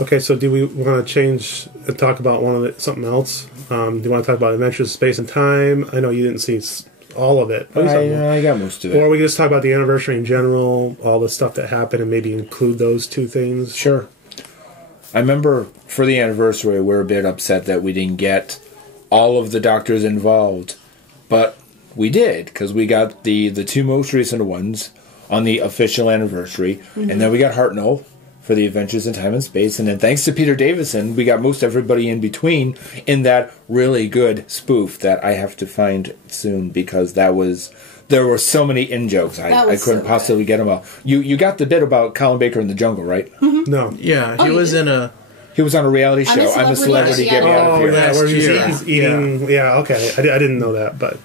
Okay, so do we want to change and talk about something else? Do you want to talk about Adventures in Space and Time? I know you didn't see all of it. I got most of it. Or we can just talk about the anniversary in general, all the stuff that happened, and maybe include those two things. Sure. I remember for the anniversary, we were a bit upset that we didn't get all of the Doctors involved. But we did, because we got the two most recent ones on the official anniversary. Mm-hmm. And then we got Hartnell for the Adventures in Time and Space. And then thanks to Peter Davison, we got most everybody in between in that really good spoof that I have to find soon, because there were so many in-jokes. I couldn't possibly get them all. You got the bit about Colin Baker in the jungle, right? Mm-hmm. No. Yeah, he was in a... He was on a reality show. I'm a celebrity. Get me out of here. Yeah, where he's eating. Yeah, okay. I didn't know that, but...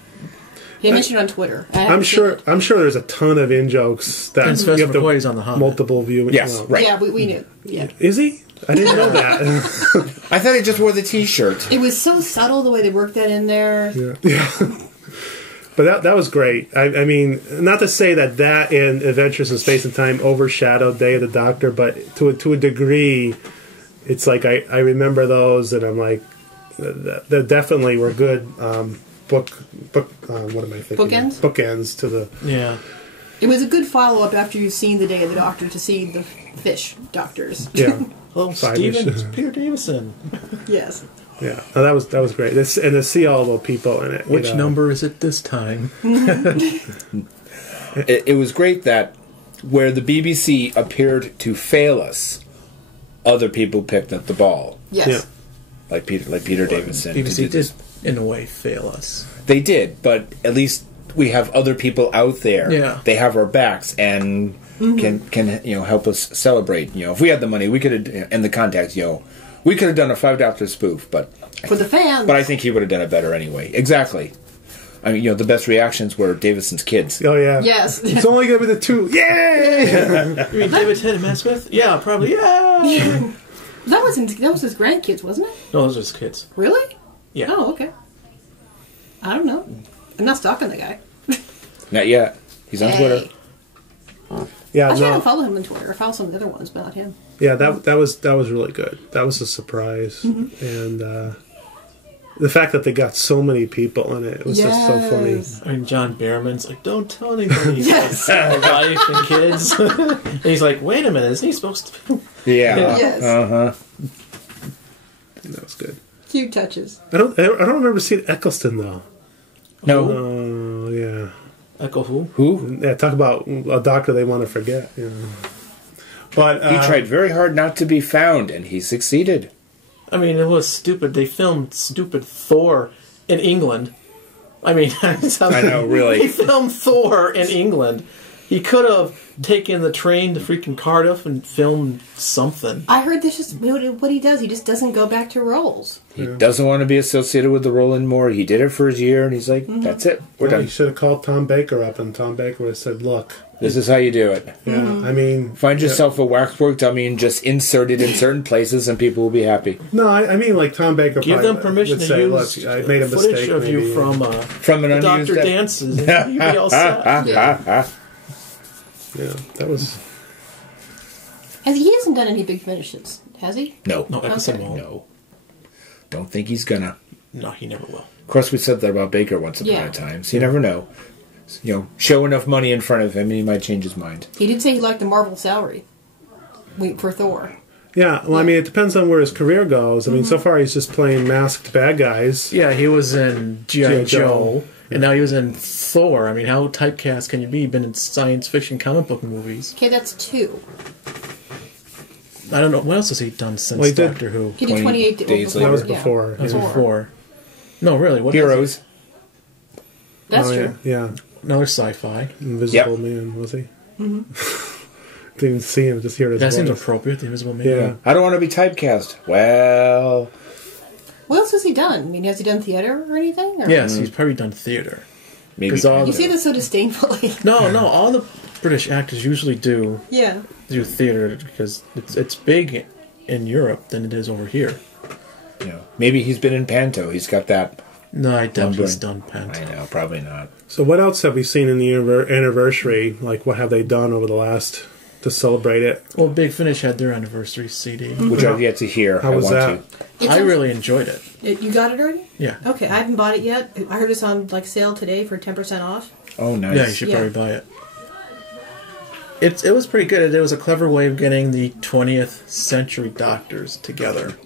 He mentioned it on Twitter. I'm sure there's a ton of in-jokes that and you have to McCoy's on the Hobbit. Multiple viewing. Yes, right. Yeah, we knew. Yeah. Is he? I didn't know that. I thought he just wore the T-shirt. It was so subtle the way they worked that in there. Yeah. But that was great. I mean, not to say that and Adventures in Space and Time overshadowed Day of the Doctor, but to a degree, it's like I remember those, and I'm like, that definitely were good. What am I thinking? Bookends? Bookends to the... Yeah. It was a good follow-up after you've seen The Day of the Doctor to see the fish doctors. Yeah. Hello, Steven. Peter Davison. Yes. Yeah. No, that was great. And to see all the people in it. Which number is it this time? It was great that where the BBC appeared to fail us, other people picked up the ball. Yes. Yeah. Like Peter Davison. BBC did, in a way, fail us. They did, but at least we have other people out there. Yeah. They have our backs and can help us celebrate. If we had the money, we could have, and the contacts, we could have done a Five Doctor spoof, but for the fans. But I think he would have done it better anyway. Exactly. I mean, the best reactions were Davison's kids. Oh yeah. Yes. It's only gonna be the two. Yay! You mean David Tennant and Matt Smith? Yeah, probably. Yeah. That was his grandkids, wasn't it? No, those are his kids. Really? Yeah. Oh, okay. I don't know. I'm not stalking the guy. Not yet. He's on Twitter. Yeah, I haven't followed him on Twitter. I follow some of the other ones, but not him. Yeah, that was really good. That was a surprise, and the fact that they got so many people in it was just so funny. I mean, John Barrowman's like, "Don't tell anybody." Yes. Wife and kids. And he's like, "Wait a minute, isn't he supposed to?" Yeah. Yes. That was good. Cute touches. I don't remember seeing Eccleston though. No. Oh yeah. Echo who? Who? Yeah, talk about a doctor they want to forget. But He tried very hard not to be found, and he succeeded. I mean, it was stupid. They filmed stupid Thor in England. I mean, I know, really. They filmed Thor in England. He could have taken the train to freaking Cardiff and filmed something. I heard this is what he does. He just doesn't go back to roles. He doesn't want to be associated with the role anymore. He did it for a year, and he's like, that's it. We're done. He should have called Tom Baker up, and Tom Baker would have said, look. This is how you do it. Yeah, I mean... Find yourself a waxwork dummy and just insert it in certain places, and people will be happy. No, I mean, like, Tom Baker give them permission would to say, use look, I made a footage mistake, of maybe. you from an unused... Dr. Dances, and you'd be all set. Yeah, that was... He hasn't done any big finishes, has he? No. No, Eccleston won't. No. Don't think he's gonna. No, he never will. Of course, we said that about Baker once upon a time, so you never know. Show enough money in front of him, and he might change his mind. He did say he liked the Marvel salary for Thor. Yeah, well, I mean, it depends on where his career goes. I mean, so far he's just playing masked bad guys. Yeah, he was in G.I. Joe, and now he was in Thor. I mean, how typecast can you be? You've been in science fiction comic book movies. Okay, that's 2. I don't know. What else has he done since Doctor Who? He did 28 Days That was Yeah. before. That was before. No, really. What Heroes. That's Oh, true. Yeah. Another sci-fi. Invisible Man, was he? Didn't even see him, just hear his That voice. seems appropriate, The Invisible Man. Yeah. I don't want to be typecast. Well... What else has he done? I mean, has he done theater or anything? Or? Yes, he's probably done theater. Maybe. You say that so disdainfully. No, all the British actors usually do theater because it's big in Europe than it is over here. Maybe he's been in Panto. He's got that... No, I doubt he's done Panto. I know, probably not. So what else have we seen in the anniversary? Like, what have they done over the last to celebrate it. Well, Big Finish had their anniversary CD, which I've yet to hear. How was that? I really enjoyed it. You got it already? Yeah. Okay, I haven't bought it yet. I heard it's on like sale today for 10% off. Oh, nice. Yeah, you should probably buy it. It was pretty good. It was a clever way of getting the 20th century doctors together.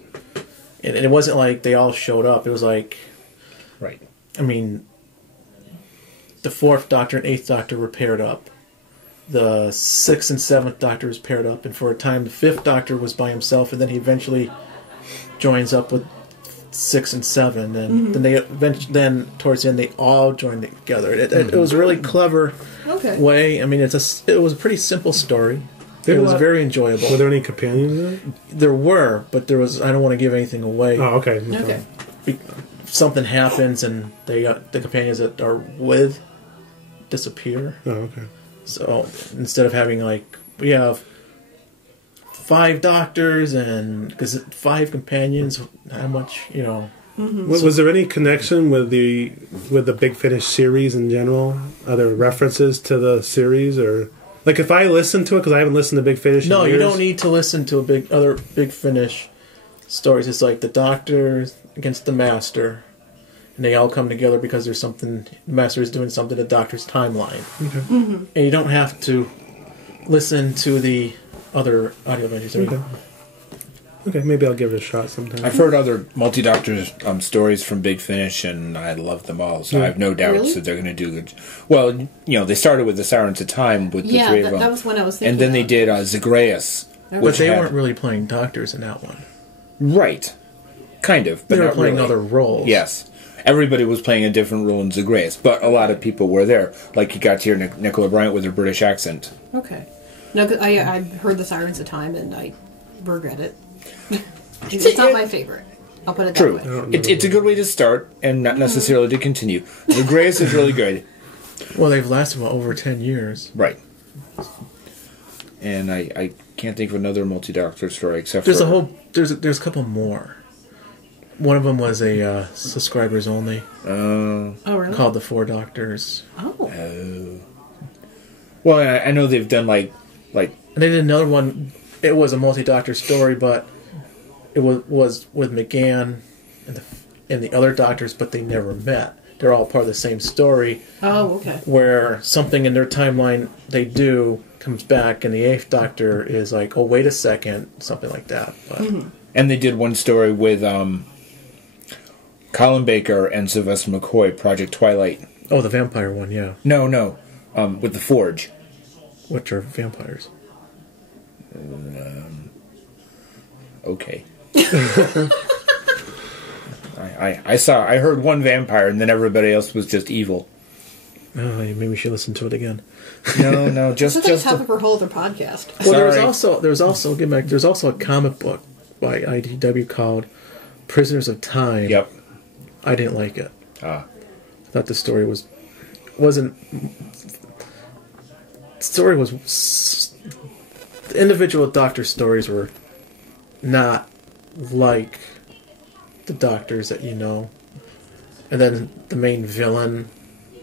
And it wasn't like they all showed up. It was like... Right. I mean, the 4th Doctor and 8th Doctor were paired up. The 6th and 7th Doctor was paired up. And for a time, the 5th Doctor was by himself. And then he eventually joins up with 6 and 7. And then towards the end, they all joined together. It was a really clever way. I mean, it was a pretty simple story. It was very enjoyable. Were there any companions in it? There were, but there was. I don't want to give anything away. Oh, okay. Okay. Something happens, and the companions that are with disappear. Oh, okay. So instead of having we have 5 doctors and because 5 companions, how much Was there any connection with the Big Finish series in general? Are there references to the series or? Like, if I listen to it, because I haven't listened to Big Finish in years. You don't need to listen to other Big Finish stories. It's like the Doctor against the Master, and they all come together because there's something, the Master is doing something to the Doctor's timeline. Okay. Mm-hmm. And you don't have to listen to the other audio adventures. Okay, maybe I'll give it a shot sometime. I've heard other multi-Doctor stories from Big Finish, and I love them all. So I have no doubts that they're going to do good. Well, they started with the Sirens of Time with the 3 of them. That was when I was thinking. And then they did Zagreus. But they weren't really playing doctors in that one. Right. Kind of, but they were not playing really. other roles. Yes. Everybody was playing a different role in Zagreus, but a lot of people were there. Like you got to hear Nicola Bryant with her British accent. Okay. No, I heard the Sirens of Time, and I regret it. It's not my favorite. I'll put it that way. True. It's a good way to start, and not necessarily to continue. Zagreus is really good. Well, they've lasted over 10 years. Right. And I can't think of another multi-Doctor story except there's for... There's a couple more. One of them was a subscribers only. Oh, really? Called The 4 Doctors. Oh. Well, I know they've done like. And they did another one. It was a multi-Doctor story, but it was with McGann and the other Doctors, but they never met. They're all part of the same story. Oh, okay. Where something in their timeline they do comes back, and the 8th Doctor is like, "Oh, wait a second," something like that. But. Mm-hmm. And they did one story with Colin Baker and Sylvester McCoy, Project Twilight. Oh, the vampire one, yeah. No. With the Forge. Which are vampires? Okay. I heard one vampire, and then everybody else was just evil. Oh, maybe we should listen to it again. No, just this is like a topic for a whole other podcast. Well, there's also a comic book by IDW called Prisoners of Time. Yep. I didn't like it. I thought the story wasn't. The story was. The individual Doctor stories were not like the Doctors that you know. And then the main villain,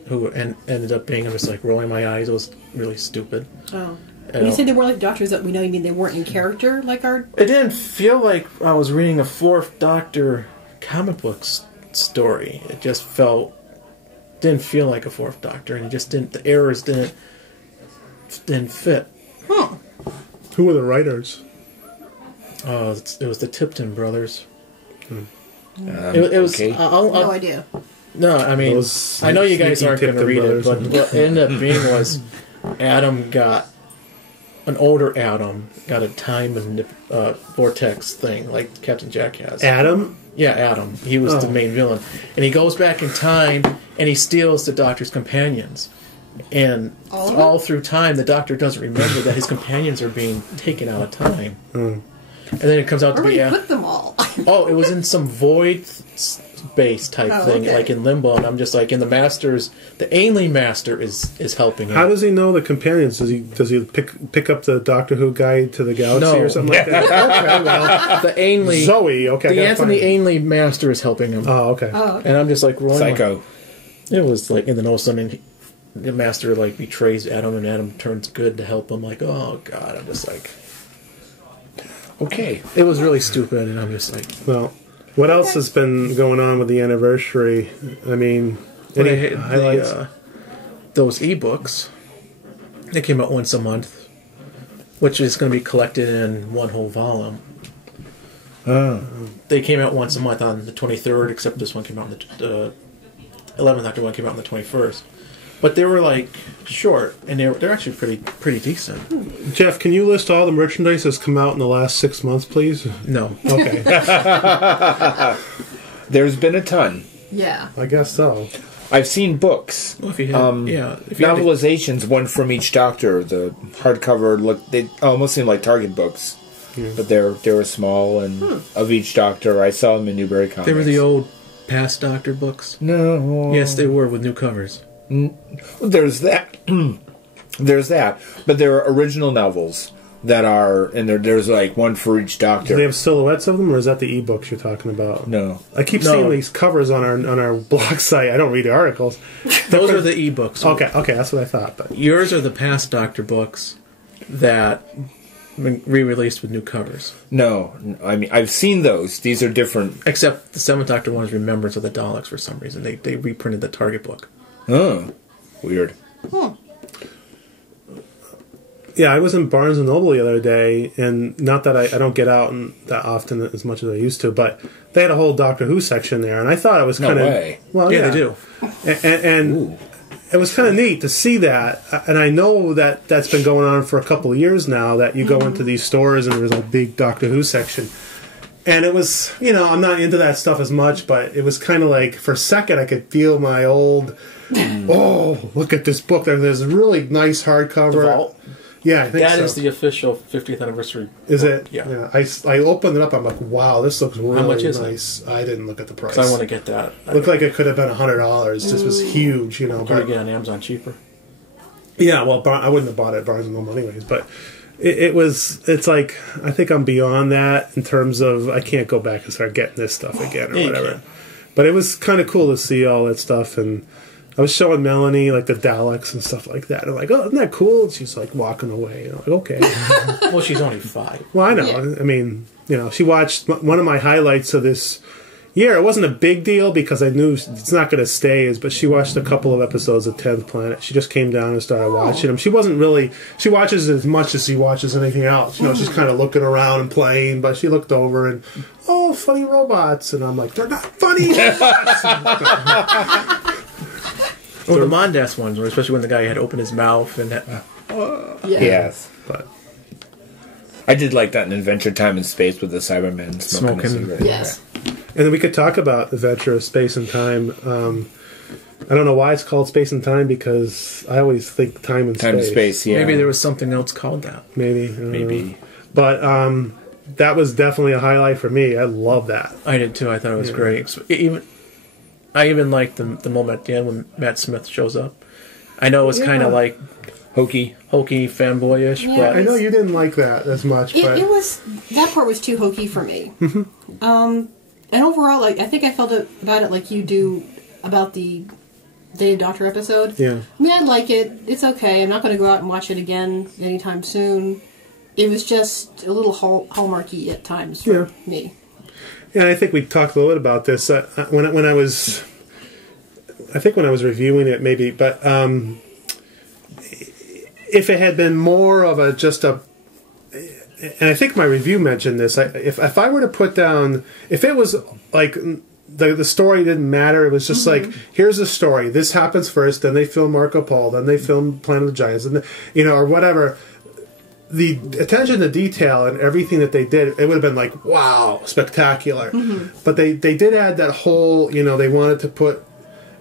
who ended up being, I'm just like rolling my eyes, it was really stupid. Oh. When you say they weren't like Doctors that we know, you mean they weren't in character like our... It didn't feel like I was reading a 4th Doctor comic book story. It just didn't feel like a 4th Doctor, and it just didn't, the errors didn't fit. Huh. Who were the writers? Oh, it was the Tipton brothers. it was okay. No idea. No, I mean, I know you guys aren't going to read it, but what ended up being was an older Adam got a time vortex thing like Captain Jack has. Adam? Yeah, Adam. He was the main villain. And he goes back in time and he steals the Doctor's companions. And all through time, the Doctor doesn't remember that his companions are being taken out of time. And then it comes out to be... Where did he put them all? It was in some void space type thing, like in Limbo, and I'm just like, in the Masters, the Ainley Master is helping him. How does he know the companions? Does he pick up the Doctor Who Guide to the Galaxy or something like that? Okay, well, the Ainley... Zoe, okay. The Anthony Ainley Master is helping him. Oh, okay. And I'm just like rolling Psycho. It was like, and then all of a sudden, the Master like betrays Adam, and Adam turns good to help him. Like, oh god, I'm just like, Okay. it was really stupid, and I'm just like, Well, what else has been going on with the anniversary? I mean, but I any hate highlights? those ebooks. They came out once a month, which is going to be collected in one whole volume. They came out once a month on the 23rd, except this one came out on the 11th. After one came out on the 21st. But they were like short, and they're actually pretty decent. Jeff, can you list all the merchandise that's come out in the last 6 months, please? No, Okay, There's been a ton. Yeah. I guess so. I've seen books. well, if you had, if you had to- Novelizations, one from each Doctor. The hardcover they almost seem like Target books, but they were small and of each Doctor. I saw them in Newberry Comics. they were the old past Doctor books. No. Yes, they were with new covers. There's that. There's that. But there are original novels that are, and there's like one for each Doctor. Do they have silhouettes of them, or is that the ebooks you're talking about? No. I keep No. seeing these covers on our blog site. I don't read the articles. Those are the ebooks. Okay, that's what I thought. But Yours are the past Doctor books that been re-released with new covers. No. I mean, I've seen those. These are different. Except the 7th Doctor one is Remembrance of the Daleks for some reason. They reprinted the Target book. Oh. Weird. yeah, I was in Barnes and Noble the other day, and not that I don't get out that often as much as I used to, but they had a whole Doctor Who section there, and I thought it was No kind of way. well, Yeah, they do. and it was kind of neat to see that, and I know that that's been going on for a couple of years now. That you go into these stores and there's a big Doctor Who section, and it was, I'm not into that stuff as much, but it was kind of like for a second I could feel my old. Oh, look at this book! There's a really nice hardcover. The Vault? Yeah, I think That so. is the official 50th anniversary. Is it? Yeah. I opened it up. I'm like, wow, this looks really much is it? nice. I didn't look at the price. So I want to get that. Looked like it could have been $100. This was huge, Can but- we get on Amazon cheaper? Yeah, well, I wouldn't have bought it at Barnes & Noble anyways, but it's like, I think I'm beyond that in terms of I can't go back and start getting this stuff again or Yeah, you whatever. can. But it was kind of cool to see all that stuff, and I was showing Melanie like the Daleks and stuff like that. And I'm like, oh, isn't that cool? And she's like walking away. And I'm like, okay. Well, she's only 5. Well, I know. Yeah. I mean, she watched one of my highlights of this year. It wasn't a big deal because I knew it's not going to stay, but she watched a couple of episodes of 10th Planet. She just came down and started watching them. She wasn't really, she watches as much as she watches anything else. She's kind of looking around and playing, but she looked over and, oh, funny robots. And I'm like, they're not funny robots. Well, the Mondas ones, were especially when the guy had opened his mouth and that. Yeah. Yes. But I did like that in Adventure Time in Space with the Cybermen smoking a Smoking. cigarette. Yes. And then we could talk about Adventure of Space and Time. I don't know why it's called Space and Time, because I always think Time and Time and Space. Space, yeah. Maybe there was something else called that. Maybe. I don't know. Maybe. But that was definitely a highlight for me. I love that. I did too. I thought it was great. I even liked the moment at the end when Matt Smith shows up. I know it was kind Yeah. of like Hokey. hokey, fanboyish, Yeah. but I know you didn't like that as much, but It was, that part was too hokey for me. And overall, I think I felt about it like you do about the Day of Doctor episode. yeah. I mean, I like it. It's okay. I'm not going to go out and watch it again anytime soon. It was just a little hallmarky at times for Yeah. me. Yeah, I think we talked a little bit about this when I was reviewing it, maybe. But if it had been more of and I think my review mentioned this. If I were to put down, if it was like the story didn't matter, it was just like, here's the story. This happens first, then they film Marco Polo, then they film Planet of the Giants, and or whatever. The attention to detail and everything that they did, it would have been like, wow, spectacular. But they did add that whole, they wanted to put,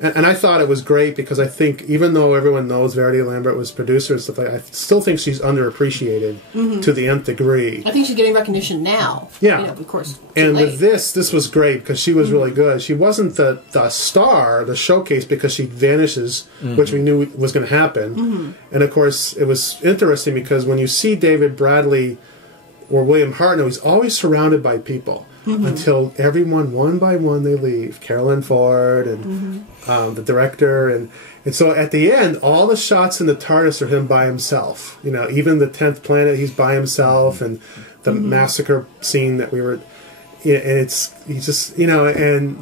and I thought it was great because I think even though everyone knows Verity Lambert was producer and stuff like that, I still think she's underappreciated to the nth degree. I think she's getting recognition now. Yeah. Of course. And too with late. this was great because she was really good. She wasn't the star, the showcase, because she vanishes, which we knew was going to happen. And of course, it was interesting because when you see David Bradley or William Hartnell, he's always surrounded by people. until everyone, one by one, they leave. Carolyn Ford and the director. And so at the end, all the shots in the TARDIS are him by himself. You know, even the 10th planet, he's by himself. And the massacre scene that we were... Yeah, and he's just, and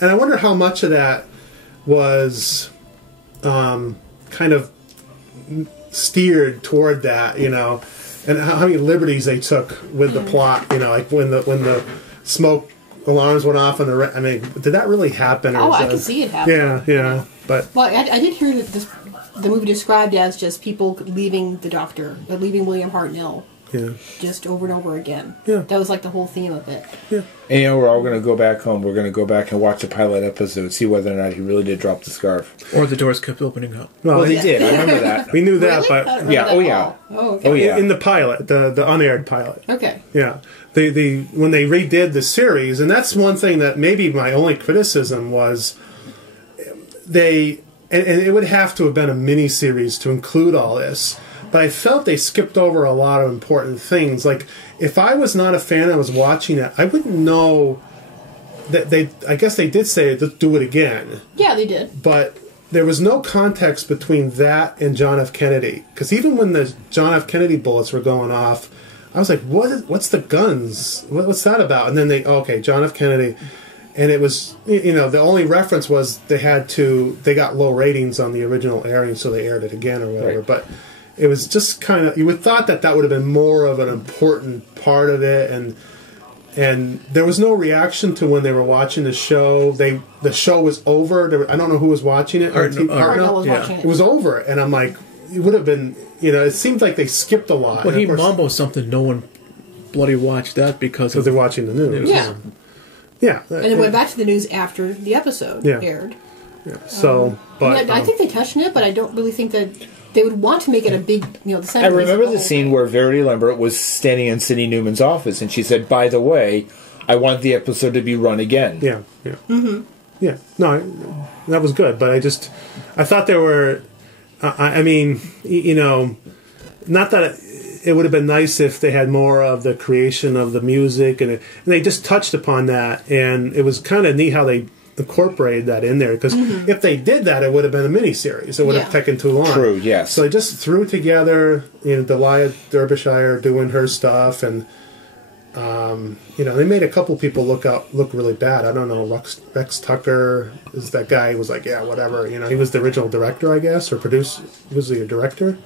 I wonder how much of that was kind of steered toward that, and how many liberties they took with the plot, like when the smoke alarms went off did that really happen? Oh, I can see it happen. Yeah, but... Well, I did hear that the movie described as just people leaving the Doctor, leaving William Hartnell. Yeah. Just over and over again. Yeah. That was like the whole theme of it. Yeah. And we're all going to go back home. We're going to go back and watch the pilot episode, see whether or not he really did drop the scarf. Or the doors kept opening up. Well, they did. I remember that. We knew that, Really? I don't but... remember Yeah, that oh at yeah. all. Oh, okay. Oh yeah. In the pilot, the unaired pilot. Okay. Yeah. When they redid the series, and that's one thing that maybe my only criticism was and it would have to have been a mini-series to include all this, but I felt they skipped over a lot of important things. Like, if I was not a fan, I was watching it, I wouldn't know that I guess they did say, do it again. Yeah, they did. But there was no context between that and John F. Kennedy. Because even when the John F. Kennedy bullets were going off, I was like, what's the guns? What's that about? And then John F. Kennedy. And it was, the only reference was they got low ratings on the original airing, so they aired it again or whatever. Right. But it was just kind of, you would thought that would have been more of an important part of it. And there was no reaction to when they were watching the show. The show was over. I don't know who was watching it. Hartnell was watching it. It was over. And I'm like, it would have been, it seemed like they skipped a lot. When And he of course, mumbled something, no one bloody watched that because they're watching the news. Yeah. Yeah. And it went back to the news after the episode aired. Yeah. So, but... I think they touched on it, but I don't really think that they would want to make it a big, the center. I remember the scene where Verity Lambert was standing in Sidney Newman's office, and she said, "By the way, I want the episode to be run again." Yeah. Yeah. No, that was good, but I thought there were... I mean, not that... It would have been nice if they had more of the creation of the music, and they just touched upon that, and it was kind of neat how they incorporated that in there, because if they did that, it would have been a mini-series. It would have taken too long. True, yes. So they just threw together, Delia Derbyshire doing her stuff, and they made a couple people look really bad. I don't know, Rex Tucker is that guy who was like, yeah, whatever. He was the original director, I guess, or producer. Was he a director?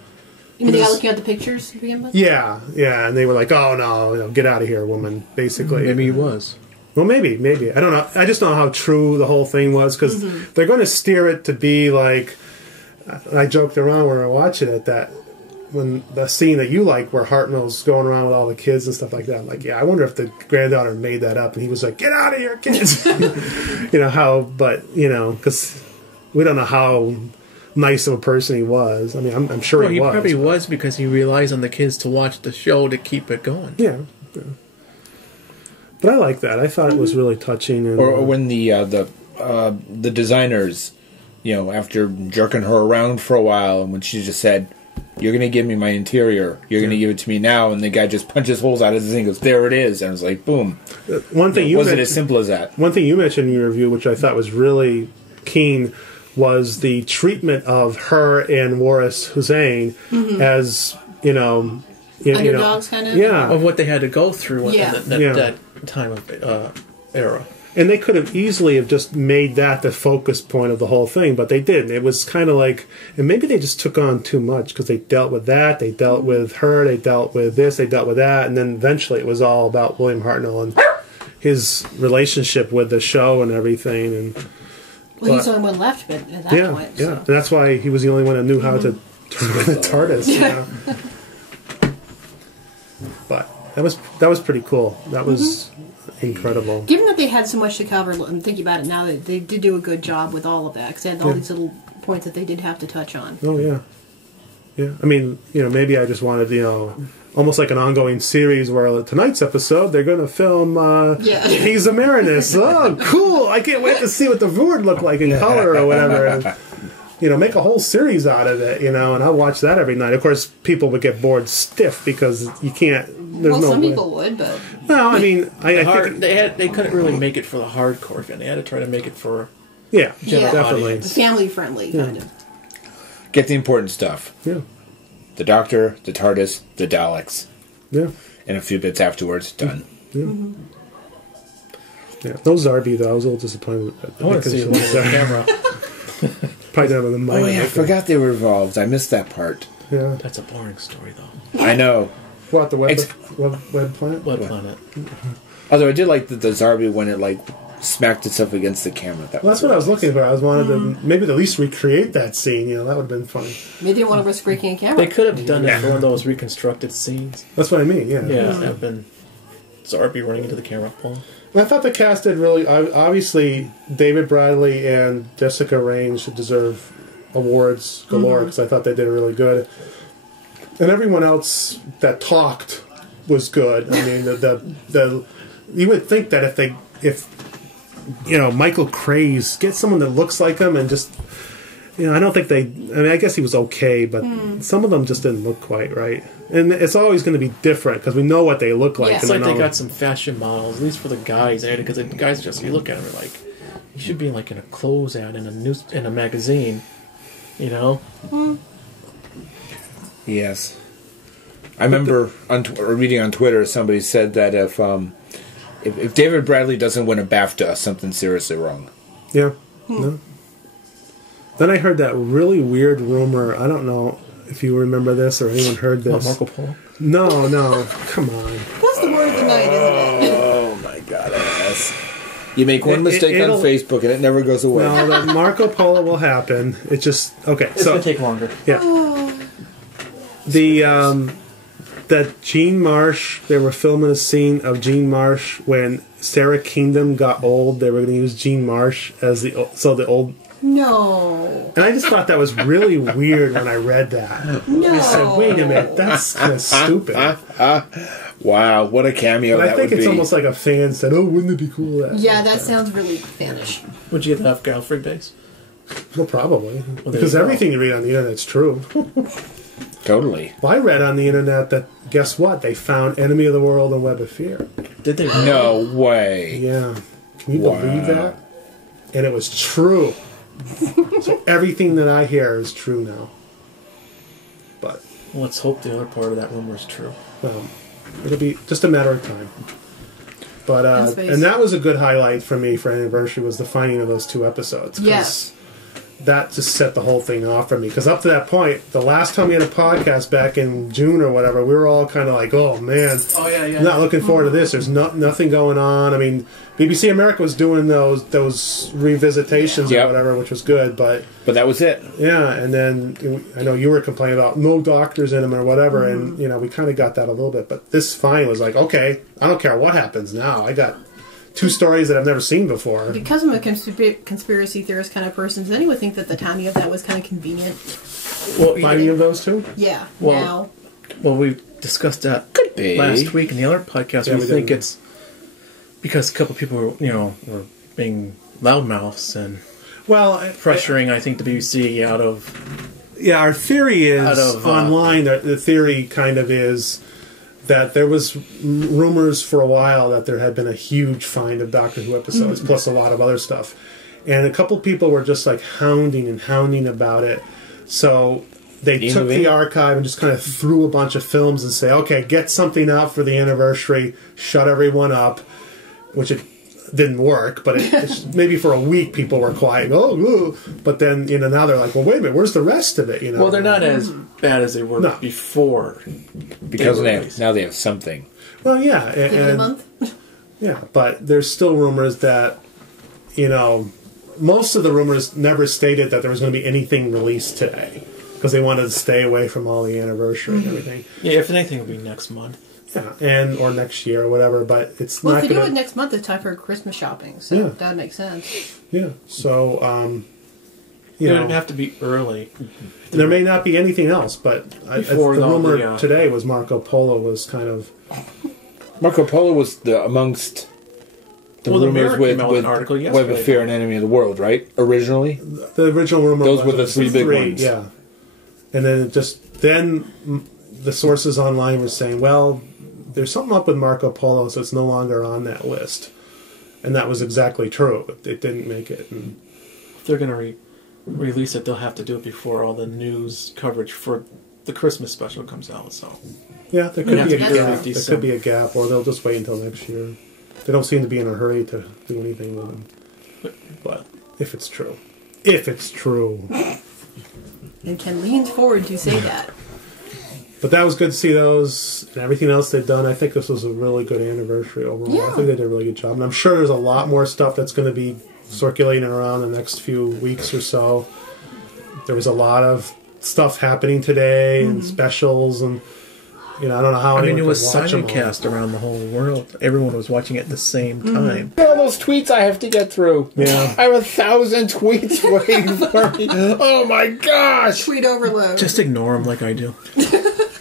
You mean the guy looking at the pictures to begin with? Yeah, and they were like, "Oh no, get out of here, woman!" Basically, maybe he was. Well, maybe I don't know. I just don't know how true the whole thing was, because they're going to steer it to be like. I joked around when we were watching it that when the scene that you like, where Hartnell's going around with all the kids and stuff like that, I'm like, yeah, I wonder if the granddaughter made that up, and he was like, "Get out of here, kids!" because we don't know how nice of a person he was. I mean, I'm sure he was. He probably was, because he relies on the kids to watch the show to keep it going. Yeah. But I like that. I thought it was really touching. And, or when the designers, after jerking her around for a while, and when she just said, "You're going to give me my interior. You're going to give it to me now," and the guy just punches holes out of his thing and goes, "There it is." And I was like, boom. One thing it wasn't as simple as that. One thing you mentioned in your review, which I thought was really keen, was the treatment of her and Waris Hussein as, underdogs, kind of? Yeah. Of what they had to go through in that time of era. And they could have easily have just made that the focus point of the whole thing, but they didn't. It was kind of like, and maybe they just took on too much, because they dealt with that, they dealt with her, they dealt with this, they dealt with that, and then eventually it was all about William Hartnell and his relationship with the show and everything. And well, he's the only one left, but at that point. Yeah, and that's why he was the only one that knew how to turn on the TARDIS. But that was pretty cool. That was incredible. Given that they had so much to cover, I'm thinking about it now, they did do a good job with all of that, because they had all these little points that they did have to touch on. Oh, yeah. Yeah. I mean, maybe I just wanted, almost like an ongoing series where tonight's episode, they're going to film He's a Marinus. Oh, cool. I can't wait to see what the Voord look like in color or whatever. And, make a whole series out of it, and I'll watch that every night. Of course, people would get bored stiff because you can't there's Well, no some way. people would, but No, I mean, I Hard, think they couldn't really make it for the hardcore fan. They had to try to make it for yeah, Yeah. definitely. audience. family friendly kind of. Get the important stuff. Yeah, The Doctor, the TARDIS, the Daleks, yeah, and a few bits afterwards. Done. yeah. No Zarbi though. I was a little disappointed. I want to see one on the camera. Probably don't have the money. Oh yeah, I forgot they were involved. I missed that part. Yeah. That's a boring story, though. I know. What the web Ex- plant? Blood Planet. Although I did like the Zarbi when it like smacked itself against the camera. Well, that's what I was looking for. I was wanted to maybe at least recreate that scene. You know, that would have been funny. Maybe they didn't want to risk breaking a camera. They could have done it for one of those reconstructed scenes. That's what I mean. Yeah. Yeah, have been Zarbi running into the camera pole. I thought the cast did really. Obviously, David Bradley and Jessica Raine should deserve awards galore because I thought they did really good. And everyone else that talked was good. I mean, the you would think that if you know Michael Craze get someone that looks like him and just I don't think they. I mean, I guess he was okay, but some of them just didn't look quite right. And it's always going to be different because we know what they look like. Yeah. It's and like I they know- got some fashion models, at least for the guys, because the guys just you look at them, you're like, you should be like in a clothes ad in a magazine, you know. Yes. I remember reading on Twitter somebody said that if David Bradley doesn't win a BAFTA, something's seriously wrong. Yeah. No. Then I heard that really weird rumor. I don't know if you remember this or anyone heard Oh, this. Marco Polo. No. Come on. That's the word of the night, isn't it? Oh my god, ass. You make one mistake on it'll- Facebook and it never goes away. No, that Marco Polo will happen. It just okay. It's So gonna take longer. yeah, the that Gene Marsh. They were filming a scene of Gene Marsh when Sarah Kingdom got old. They were going to use Gene Marsh as the old. No. And I just thought that was really weird when I read that. No. I said, "Wait a minute, that's kind of stupid." Wow, what a cameo But I that think would it's be. almost like a fan said, "Oh, wouldn't it be cool?" That Yeah, that sounds really fanish. Would you get that off Gallifrey base? well, probably there because you go. everything you read on the internet's true. Totally. Well, I read on the internet that guess what? They found Enemy of the World and Web of Fear. Did they? No way. Yeah, can you Wow. believe that? And it was true. So everything that I hear is true now. But Let's hope the other part of that rumor is true. it'll be just a matter of time. But In space. and that was a good highlight for me for anniversary was the finding of those 2 episodes. 'cause Yes. That just set the whole thing off for me. Because up to that point, the last time we had a podcast back in June or whatever, we were all kind of like, "Oh man, Oh yeah. not looking forward to this." There's nothing going on. I mean, BBC America was doing those revisitations Yep. or whatever, which was good. But But that was it. yeah, and then I know you were complaining about no doctors in them or whatever, and we kind of got that a little bit. But this finally was like, okay, I don't care what happens now. I got 2 stories that I've never seen before. Because I'm a conspiracy theorist kind of person, does anyone think that the timing of that was kind of convenient? Well, Finding of those 2? Yeah. Well, now. well, we discussed that Could be. last week in the other podcast. Yeah, we we think did. it's because a couple people were being loudmouths and Well, pressuring, I think, the BBC out of. yeah, our theory is Out of, online. The theory kind of is that there was rumors for a while that there had been a huge find of Doctor Who episodes, plus a lot of other stuff, and a couple people were just like hounding about it. So they took Innovate. the archive and just kind of threw a bunch of films and say, "Okay, get something out for the anniversary, shut everyone up," which it didn't work, but it's maybe for a week people were quiet. Oh, ooh. But then now they're like, well, wait a minute, where's the rest of it? Well, they're not as bad as they were No. before. Because They were now they have something. Well, yeah, Give it a and, month. yeah, but there's still rumors that most of the rumors never stated that there was going to be anything released today because they wanted to stay away from all the anniversary and everything. Yeah, if anything, it'll be next month. Yeah, or next year or whatever. But it's Well, not if they do going it to. next month, it's time for Christmas shopping, so Yeah. that makes sense. Yeah, so It would have to be early. there may not be anything else, but the Before all rumor the, today was Marco Polo was kind of. Marco Polo was amongst the Well, the rumors Mirror with came out with an article Web yesterday. of Fear and Enemy of the World, right? Originally? The original rumor Those was were the it was 3 big ones. Yeah, and then the sources online were saying, well, there's something up with Marco Polo, so it's no longer on that list. And that was exactly true. It didn't make it. And If they're going to release it, they'll have to do it before all the news coverage for the Christmas special comes out. So yeah, there could Yeah, be a that's gap. true. There could be a gap, or they'll just wait until next year. They don't seem to be in a hurry to do anything with them. But if it's true. If it's true. And Ken leans forward to say that. But that was good to see those and everything else they've done. I think this was a really good anniversary overall. Yeah. I think they did a really good job. And I'm sure there's a lot more stuff that's going to be circulating around the next few weeks or so. There was a lot of stuff happening today and specials and I don't know how I mean, anyone it was could watch them all. simulcast around the whole world. Everyone was watching it at the same time. All those tweets I have to get through. Yeah. I have 1,000 tweets waiting for me. Oh my gosh! Tweet overload. Just ignore them like I do.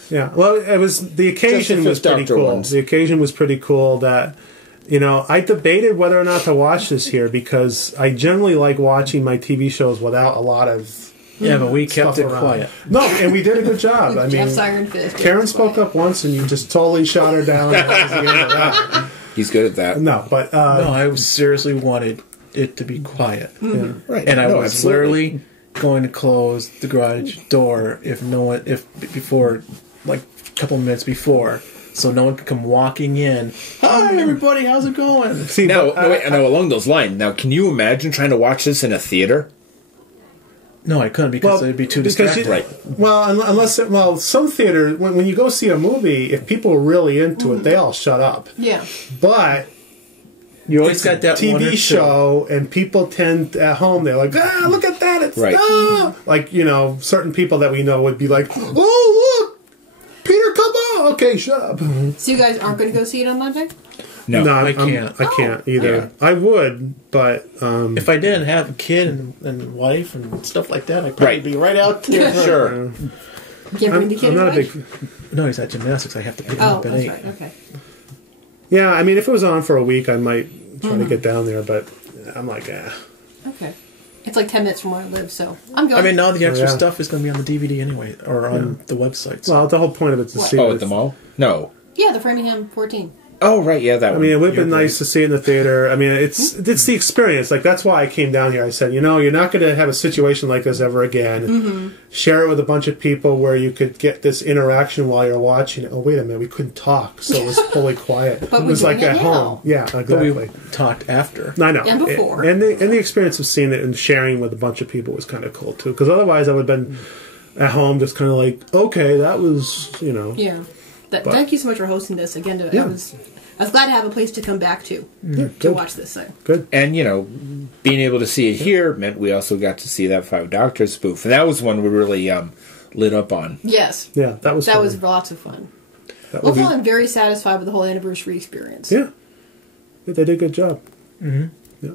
Yeah, well, it was the occasion Just the was Fifth pretty Doctor cool. ones. The occasion was pretty cool. That I debated whether or not to watch this year because I generally like watching my TV shows without a lot of Yeah, but we kept stuff it around. quiet. No, and we did a good job. I mean, Jeff's Iron Fist. Karen spoke up once, and you just totally shot her down. And that was the end of that. He's good at that. No, but No, I seriously wanted it to be quiet. yeah. Right. And I No, was absolutely. literally going to close the garage door before, like a couple minutes before, so no one could come walking in. Hi, everybody, how's it going? See, Now, but, wait, now, along those lines, now, can you imagine trying to watch this in a theater? No, I couldn't because it'd be too because distracting. Right. Well, some theater when you go see a movie, if people are really into it, they all shut up. Yeah. But You always it's got that a one or TV two. show, and people tend at home. They're like, look at that! It's Right. like certain people that we know would be like, oh look, Peter, come on, okay, shut up. So you guys aren't going to go see it on Monday? No. I can't. I can't either. Yeah. I would, but If I didn't have a kid and wife and stuff like that, I'd probably Right. be right out there. Sure. You can't bring the kid I'm not a away? big. No, he's at gymnastics. I have to pick him Oh, up at that's 8. right. Okay. Yeah, I mean, if it was on for a week, I might try to get down there, but I'm like, Okay. It's like 10 minutes from where I live, so I'm going. I mean, now the extra yeah. stuff is going to be on the DVD anyway, or on the website. So. Well, the whole point of it is to What? see. Oh, what at the it's- mall? No. yeah, the Framingham 14. Oh, right, yeah, that I one. mean, it would have been You're nice right. to see it in the theater. I mean, it's the experience. Like, that's why I came down here. I said, you're not going to have a situation like this ever again. Share it with a bunch of people where you could get this interaction while you're watching it. Oh, wait a minute, we couldn't talk, so it was totally quiet. But it we're was like doing at it home. now. Yeah, But exactly. we talked after. I know. And before. And the experience of seeing it and sharing with a bunch of people was kind of cool, too. Because otherwise I would have been at home just kind of like, okay, that was, Yeah. Thank you so much for hosting this. Again, Yeah. I was glad to have a place to come back to good. watch this thing. Good. And, being able to see it here meant we also got to see that Five Doctors spoof. And that was one we really lit up on. Yes. Yeah, that was That fun. was lots of fun. That was- Overall, I'm very satisfied with the whole anniversary experience. Yeah. They did a good job. Mm-hmm. Yeah.